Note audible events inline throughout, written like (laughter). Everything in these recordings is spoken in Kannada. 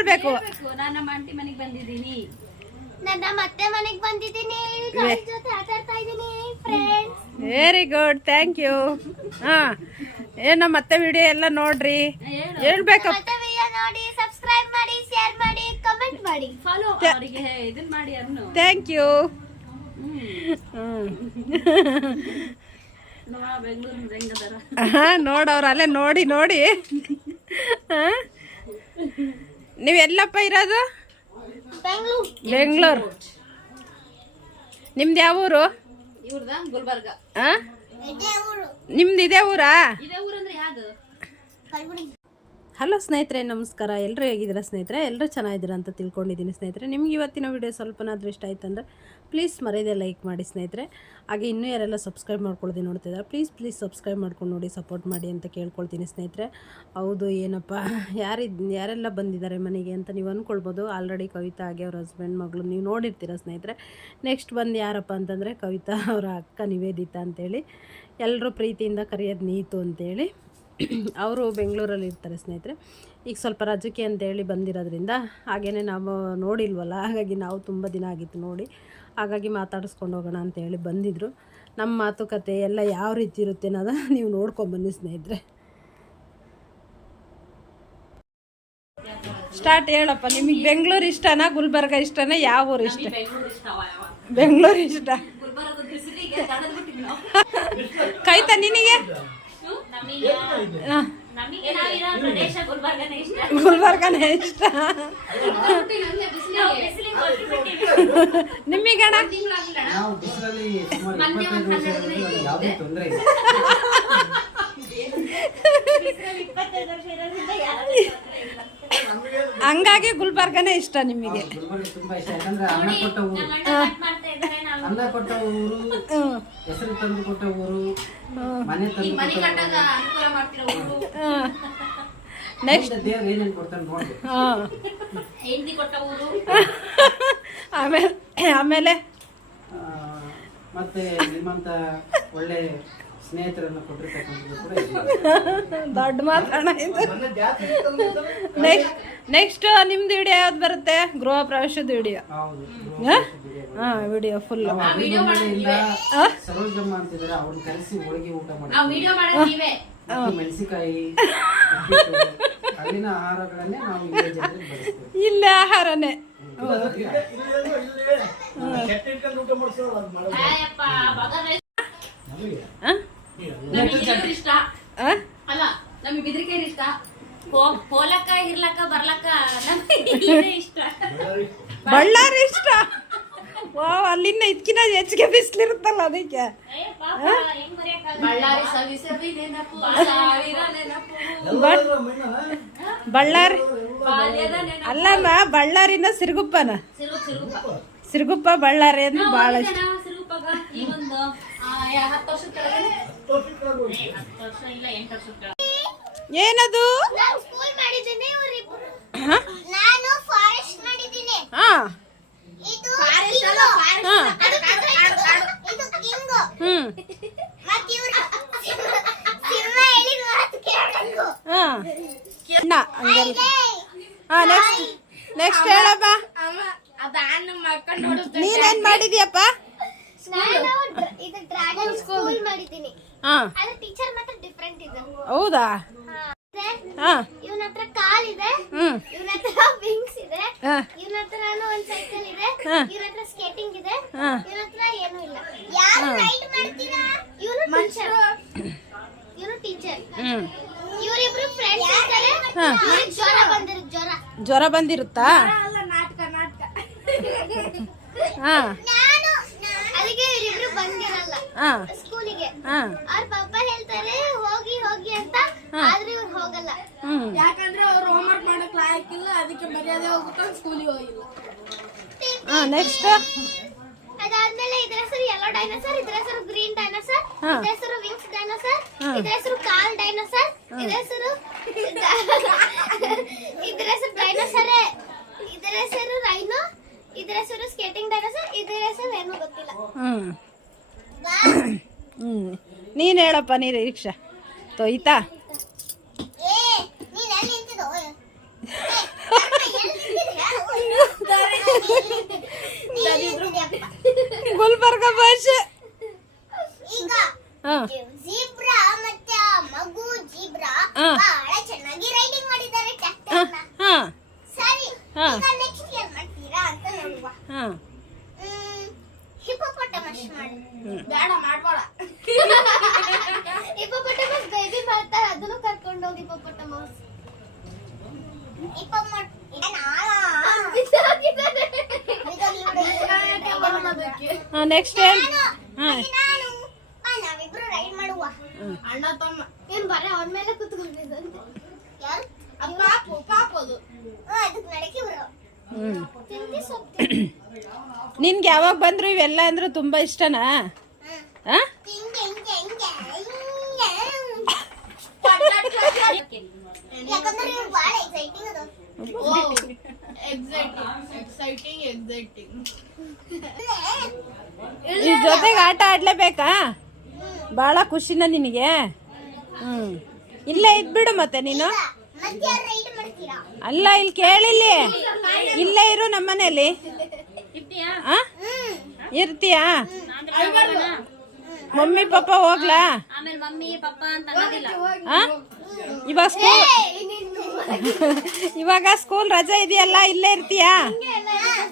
ಹೇಳ್ಬೇಕು. ನಾನು ನಮ್ಮ ಆಂಟಿ ಮನೆಗೆ ಬಂದಿದ್ದೀನಿ. ನನ್ನ ಮತ್ತೆ ಮನೆಗ್ ಬಂದಿದ್ದೀನಿ. ಗಾಡಿ ಜೊತೆ ಆಟ ಆಡ್ತಾ ಇದ್ದೀನಿ friends very good thank you ಹಾ. ಏನೋ ಮತ್ತೆ ವಿಡಿಯೋ ಎಲ್ಲ ನೋಡ್ರಿ? ಹೇಳ್ಬೇಕು. ಮತ್ತೆ ವಿಡಿಯೋ ನೋಡಿ ಸಬ್ಸ್ಕ್ರೈಬ್ ಮಾಡಿ ಶೇರ್ ಮಾಡಿ ಕಮೆಂಟ್ ಮಾಡಿ. ಫಾಲೋ ಅವರಿಗೆ. ಇದನ್ನ ಮಾಡಿ ಅನ್ನು ಥ್ಯಾಂಕ್ ಯು ಹಾ ನೋಡವ್ರ ಅಲ್ಲೇ ನೋಡಿ ನೋಡಿ. ಹಾ. ನೀವು ಎಲ್ಲಪ್ಪ ಇರೋದು? ಬೆಂಗಳೂರು. ಬೆಂಗಳೂರು. ನಿಮ್ದು ಯಾವ ಊರು? ಇವ್ರದ? ಗುಲ್ಬರ್ಗ. ಆ? ಇದೇ ಊರು. ನಿಮ್ದು ಇದೇ ಊರಾ ಇದೇ ಊರಂದ್ರೆ ಯಾವ್ದು ಕಲ್ಗುಡಿ ಹಲೋ ಸ್ನೇಹಿತರೆ, ನಮಸ್ಕಾರ. ಎಲ್ಲರೂ ಹೇಗಿದ್ದೀರಾ ಸ್ನೇಹಿತರೆ? ಎಲ್ಲರೂ ಚೆನ್ನಾಗಿದ್ದೀರಾ ಅಂತ ತಿಳ್ಕೊಂಡಿದ್ದೀನಿ ಸ್ನೇಹಿತರೆ. ನಿಮ್ಗೆ ಇವತ್ತಿನ ವಿಡಿಯೋ ಸ್ವಲ್ಪನಾದರೂ ಇಷ್ಟ ಆಯ್ತು ಅಂದರೆ ಪ್ಲೀಸ್ ಮರೆಯದೆ ಲೈಕ್ ಮಾಡಿ ಸ್ನೇಹಿತರೆ. ಹಾಗೆ ಇನ್ನೂ ಯಾರೆಲ್ಲ ಸಬ್ಸ್ಕ್ರೈಬ್ ಮಾಡ್ಕೊಳ್ಳೋದು ನೋಡ್ತಿದ್ದಾರೆ ಪ್ಲೀಸ್ ಪ್ಲೀಸ್ ಸಬ್ಸ್ಕ್ರೈಬ್ ಮಾಡ್ಕೊಂಡು ನೋಡಿ ಸಪೋರ್ಟ್ ಮಾಡಿ ಅಂತ ಕೇಳ್ಕೊಳ್ತೀನಿ ಸ್ನೇಹಿತರೆ. ಹೌದು, ಏನಪ್ಪ ಯಾರಿದ್ ಯಾರೆಲ್ಲ ಬಂದಿದ್ದಾರೆ ಮನೆಗೆ ಅಂತ ನೀವು ಅಂದ್ಕೊಳ್ಬೋದು ಆಲ್ರೆಡಿ ಕವಿತಾ ಹಾಗೆ ಅವ್ರ ಹಸ್ಬೆಂಡ್ ಮಗಳು ನೀವು ನೋಡಿರ್ತೀರ ಸ್ನೇಹಿತರೆ? ನೆಕ್ಸ್ಟ್ ಬಂದು ಯಾರಪ್ಪ ಅಂತಂದರೆ ಕವಿತಾ ಅವರ ಅಕ್ಕ ನಿವೇದಿತಾ ಅಂತೇಳಿ. ಎಲ್ಲರೂ ಪ್ರೀತಿಯಿಂದ ಕರೆಯೋದು ನೀತು ಅಂತೇಳಿ. ಅವರು ಬೆಂಗಳೂರಲ್ಲಿ ಇರ್ತಾರೆ ಸ್ನೇಹಿತರೆ. ಈಗ ಸ್ವಲ್ಪ ರಜಕ್ಕೆ ಅಂತೇಳಿ ಬಂದಿರೋದ್ರಿಂದ ಹಾಗೇನೆ ನಾವು ನೋಡಿಲ್ವಲ್ಲ ಹಾಗಾಗಿ ನಾವು ತುಂಬ ದಿನ ಆಗಿತ್ತು ನೋಡಿ. ಹಾಗಾಗಿ ಮಾತಾಡಿಸ್ಕೊಂಡು ಹೋಗೋಣ ಅಂತೇಳಿ ಬಂದಿದ್ದರು ನಮ್ಮ ಮಾತುಕತೆ ಎಲ್ಲ ಯಾವ ರೀತಿ ಇರುತ್ತೆ ಅನ್ನೋದ ನೀವು ನೋಡ್ಕೊಂಬನ್ನಿ ಸ್ನೇಹಿತರೆ. ಸ್ಟಾರ್ಟ್ ಹೇಳಪ್ಪ ನಿಮಗೆ ಬೆಂಗಳೂರು ಇಷ್ಟನಾ ಗುಲ್ಬರ್ಗ ಇಷ್ಟನಾ ಯಾವ ಊರು ಇಷ್ಟ? ಬೆಂಗಳೂರು ಇಷ್ಟ ಕೈತ ನಾವು. ನಿನಗೆ? ಗುಲ್ಬರ್ಗನೇ ಇಷ್ಟ. ಇಲ್ಲ. ಹಂಗಾಗಿ ಗುಲ್ಬರ್ಗನೇ ಇಷ್ಟ ನಿಮಗೆ ಗುಲ್ಬರ್ಗ ತುಂಬಾ ಇಷ್ಟ ಯಾಕಂದ್ರೆ ಅನ್ನ ಕೊಟ್ಟ ಊರು ಹೆಸರು ತಂದು ಕೊಟ್ಟ ಊರು ಮನೆ ತಂದು ನೆಕ್ಸ್ಟ್ ದೇವ್ರು ಏನೇನು ಕೊಡ್ತಾನೆ ನೋಡಿ ಹಾಂ ಕೊಟ್ಟ ಊರು? ಆಮೇಲೆ ಆಮೇಲೆ? ಮತ್ತೆ ನಿಮ್ಮಂತ ಒಳ್ಳೆ ಸ್ನೇಹಿತರನ್ನ ಕೊಟ್ಟಿರ್ತಕ್ಕಂಥದ್ದು ಕೂಡ ಇದೆ. (laughs) ದೊಡ್ಡ ನೆಕ್ಸ್ಟ್ ನೆಕ್ಸ್ಟ್ (laughs) ನಿಮ್ದು ವಿಡಿಯೋ ಯಾವ್ದು ಬರುತ್ತೆ? ಗೃಹ ಪ್ರವೇಶದ ವಿಡಿಯೋ ಹಾ? ಹಾಂ ವಿಡಿಯೋ ಫುಲ್ ಸರೋಜಮ್ಮ ಅಂತಿದ್ದಾರೆ ಅವ್ರನ್ನ ಕರೆಸಿ ಹೋಳಿಗೆ ಊಟ ಮಾಡಿ (laughs) ಅಲ್ಲಿನ ಆಹಾರಗಳನ್ನೇ ನಾವು ಇಲ್ಲೇ ಆಹಾರನೇ. ಹಾಂ. ನಮಗೆ? ಇಷ್ಟ. ಹೋಲಕ್ಕ ಇರ್ಲಕ್ಕ ಬರ್ಲಕ್ಕ ಇಷ್ಟ. ಬಳ್ಳಾರಿ ಇಷ್ಟ. ಓ ಅಲ್ಲಿನ ಇದಕ್ಕಿಂತ ಹೆಚ್ಚಿಗೆ ಬಿಸಿಲಿರುತ್ತಲ್ಲ ಅದಕ್ಕೆ. ಬಳ್ಳಾರಿ ಬಟ್ ಅಲ್ಲಮ್ಮ ಬಳ್ಳಾರಿನ ಸಿರುಗುಪ್ಪನ. ಸಿರುಗು ಸಿರುಗು. ಸಿರುಗುಪ್ಪ ಬಳ್ಳಾರಿ ಅಂದ್ರೆ ಭಾಳ ಇಷ್ಟ. ಸಿರುಗುಪ್ಪಾಗ ಆ, ಯಾ- ಹತ್ತು ವರ್ಷದ ಕೆಳಗೆ ಏ, ಹತ್ತು ವರ್ಷ ಇಲ್ಲ ಎಂಟು ವರ್ಷದ ಕೆಳಗೆ ಏನದು ನಾನು ಮಾಡಿದ್ದೀನಿ ಹಾ ನಾನು ಫಾರೆಸ್ಟ್ ಮಾಡಿದ್ದೀನಿ ಹಾ ಇದು. ಕಿಂಗು ಹ್ಮ್. ಮತ್ತೆ ಇವ್ರು ಸಿಂಹ ಹೇಳಿದ ಮಾತು ಕೇಳಬೇಕು? ಹಾ. ಅಣ್ಣ ಹಂಗಲ್ಲ ಹಾ ನೆಕ್ಸ್ಟ್ ನೆಕ್ಸ್ಟ್ ಹೇಳಪ್ಪ ನೀನೇನ್ ಮಾಡಿದ್ಯಪ್ಪ ನಾನು ಡ್ರ- ಇದು ಡ್ರ್ಯಾಗನ್ ಸ್ಕೂಲ್ ಮಾಡಿದ್ದೀನಿ ಹಾ ಆದ್ರೆ ಟೀಚರ್ ಮಾತ್ರ ಡಿಫ್ರೆಂಟ್ ಇದೆ. ಹೌದಾ? ಹಾ ಇವನ ಹತ್ರ ಕಾಲಿದೆ ಹ್ಮ್. ಇವನ ಹತ್ರ ವಿಂಗ್ಸ್ ಇದೆ ಹಾ. ಇವನ ಒಂದು ಒಂದ್ ಸೈಕಲ್ ಇದೆ ಹಾ. ಇವನ ಹತ್ರ ಸ್ಕೇಟಿಂಗ್ ಇದೆ ಹಾ. ಇವನ ಹತ್ರ ಏನೂ ಇಲ್ಲ. ಯಾರು ರೈಡ್ ಮಾಡ್ತೀರಾ? ಇವನು ಟೀಚರ್ ಇವನು ಟೀಚರ್ ಹ್ಮ್. ಇವರಿಬ್ರು ಫ್ರೆಂಡ್ಸ್ ಇದ್ದಾರೆ ಜ್ವರ ಬಂದಿರುತ್ತ ಜ್ವರ. ಜ್ವರ ಬಂದಿರುತ್ತಾ? ನಾಟಕ ನಾಟಕ. ಹಾ. ನಾನು ಅದಕ್ಕೆ ಇವರಿಬ್ರು ಬಂದಿರಲ್ಲ. ಹಾ. ಹಾ. ಅವ್ರ ಪಪ್ಪ ಹೇಳ್ತಾರೆ ಹೋಗಿ ಹೋಗಿ ಅಂತ. ಆದ್ರೆ ಇವ್ರು ಹೋಗಲ್ಲ. ಯಾಕಂದ್ರೆ ಅವ್ರು ಹೋಮ್ವರ್ಕ್ ಮಾಡಕ್ ಲಾಯಕ್ಕಿಲ್ಲ ಅದಕ್ಕೆ ಮರ್ಯಾದೆ ಹೋಗ್ಬಿಟ್ಟು ಸ್ಕೂಲಿಗೆ ಹೋಗಿಲ್ಲ. ನೆಕ್ಸ್ಟ್ ಅದಾದ್ಮೇಲೆ ಇದ್ರ ಹೆಸರು ಯೆಲ್ಲೋ ಡೈನೋಸರ್ ಇದ್ರ ಹೆಸರು ಗ್ರೀನ್ ಡೈನೋಸರ್. ಇದ್ರ ಹೆಸರು ವಿಂಗ್ಸ್ ಡೈನೋಸರ್. ಇದ್ರ ಹೆಸರು ಕಾಲ್ ಡೈನೋಸರ್ ಇದ್ರ ಹೆಸರು (laughs) ಇದ್ರ ಹೆಸರು ಡೈನೋಸರ್ ಇದ್ರ ಹೆಸರು ರೈನೋ ಇದ್ರ ಹೆಸರು ಸ್ಕೇಟಿಂಗ್ ಡೈನೋಸರ್ ಇದ್ರ ಹೆಸರು ಏನು ಗೊತ್ತಿಲ್ಲ. ಹ್ಞೂ ನೀನು ಹೇಳಪ್ಪ ನೀ ರಿಕ್ಷಾ ತೊಯ್ತಾ? ಗುಲ್ಬರ್ಗ ಭಾಷೆ. ಹಾಂ. ಹಾಂ ನೆಕ್ಸ್ಟ್ ಏನು? ಹಾಂ. ನಾನು ಬಾ, ನಾವಿಬ್ರು ರೈಡ್ ಮಾಡುವ. ಅಣ್ಣ ತಮ್ಮ. ಏನ್ ಬರ ಅವನ ಮೇಲೆ ಕುತ್ಕೊಂಡಿದ್ದಂತೆ. ಯಾರು? ಅದು ಪಾಪು ಪಾಪು ಅದು. ಹಾ, ಅದಕ್ಕೆ ನಡಕಿ ಬರೋ. ಸೊಪ್ಪು. ನಿನ್ಗೆ ಯಾವಾಗ ಬಂದ್ರು ಇವೆಲ್ಲ ಅಂದ್ರೆ ತುಂಬಾ ಇಷ್ಟನಾ? ಯಾಕಂದ್ರೆ ಎಕ್ಸೈಟಿಂಗ್ (laughs) ಈ ಜೊತೆಗೆ ಆಟ ಆಡ್ಲೇಬೇಕಾ? ಬಹಳ ಖುಷಿನ ನಿನಗೆ? ಹ್ಮ್. ಇಲ್ಲೇ ಇದ್ಬಿಡು ಮತ್ತೆ ನೀನು. ಅಲ್ಲ, ಇಲ್ಲಿ ಕೇಳಿಲ್ಲಿ. ಇಲ್ಲೇ ಇರು ನಮ್ಮನೇಲಿ. ಇರ್ತೀಯಾ? ಮಮ್ಮಿ ಪಾಪ ಹೋಗ್ಲಾ? ಇವಾಗ ಸ್ಕೂಲ್ (laughs) ಇವಾಗ ಸ್ಕೂಲ್ ರಜೆ ಇದೆಯಲ್ಲ, ಇಲ್ಲೇ ಇರ್ತೀಯಾ?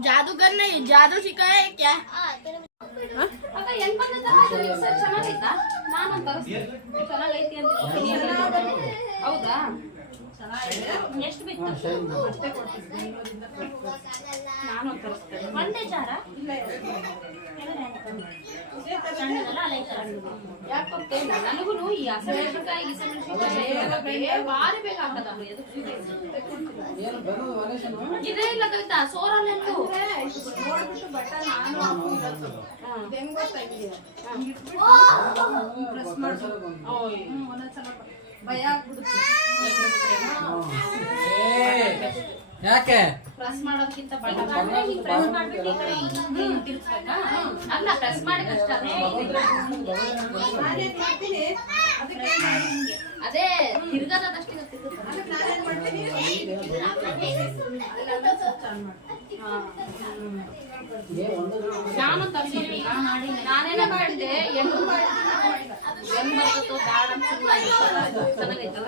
जादूगर नहीं जादू सिखाया है क्या हाँ, तेरे- ಅಕ್ಕ ಹೆಂಗ್ ಬಂದದ್ದಮ್ಮ ಇದು ಮಿಕ್ಸರ್ ಚೆನ್ನಾಗೈತಾ ನಾನು ಚೆನ್ನಾಗೈತಿ ಅಂತ ಕೊಟ್ಟಿದ್ದೀನಿ. ಹೌದಾ ಎಷ್ಟು ಬಿತ್ತು ನಾನು ತರಿಸ್ತೇನೆ ಒಂದೇ ಜಾರ ಸಣ್ಣದಲ್ಲ ಅಲ್ಲ ಯಾಕೆ ಗೊತ್ತೇನು ನನಗೂ ಈ ಹಸಿಮೆಣಸಿನ್ಕಾಯಿ ಗಿಸಿಮೆಣಸಿನ್ಕಾಯಿ ಭಾರಿ ಬೇಕಾಗ್ತದಮ್ಮ ಏನು ಬರೋದು ವಲೇಶನು? ಇದೇ ಇಲ್ಲ ಕವಿತಾ ಸೋರಲ್ಲೆಲ್ಲೂ ಕಳ್ಸಲು ಬಂದು. ಯಾಕೆ ಪ್ರೆಸ್ ಮಾಡೋದಕ್ಕಿಂತ ಬಣ್ಣ ಅಂದ್ರೆ ಹಿಂಗ್ ಪ್ರೆಸ್ ಮಾಡ್ಬಿಟ್ಟು. ಹಿಂಗ್ ತಿರ್ಗ್ಸ್ಬೇಕಾ? ಅಲ್ಲ ಪ್ರೆಸ್ ಮಾಡಿ ಕಷ್ಟ ಅದೇ ತಿರ್ಗದಷ್ಟೇ ನಾನು ನಾನೇನ ಮಾಡಿದೆ ಎಲ್ಲೂ ಮಾಡಿದ್ರು. ಚೆನ್ನಾಗೈತಲ್ಲ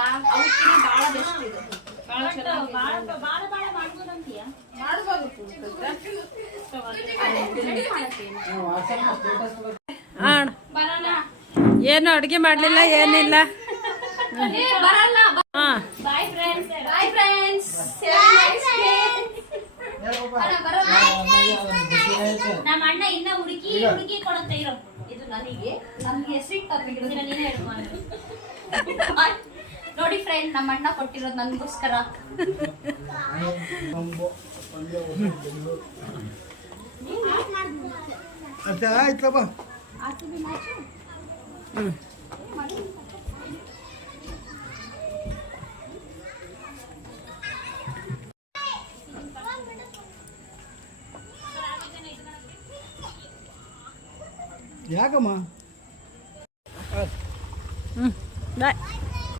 ಬೆಸ್ಟ್ ಇದು. ಮಾಡ್ಬೋದಂತೀಯ? ಏನು ಅಡುಗೆ ಮಾಡಲಿಲ್ಲ ಏನಿಲ್ಲ. ನಮ್ಮ ಅಣ್ಣ ಇನ್ನ ಹುಡುಕಿ ಹುಡುಕಿ ಕೊಡುತ್ತೆ ಇರೋ. ಇದು ನನಗೆ. ನಮ್ಗೆ ತರ್ಬೇಕಿರೋದಿಲ್ಲ ನೀನೇ ಹೇಳ್ಕೊಂಡು. (laughs) ನೋಡಿ ಫ್ರೆಂಡ್ ನಮ್ಮ ಅಣ್ಣ ಕೊಟ್ಟಿರೋದು ನನಗೋಸ್ಕರ. ಅದೇ ಆಯ್ತಪ್ಪ ಯಾಕಮ್ಮ? ಹ್ಞೂ ಬಾಯ್.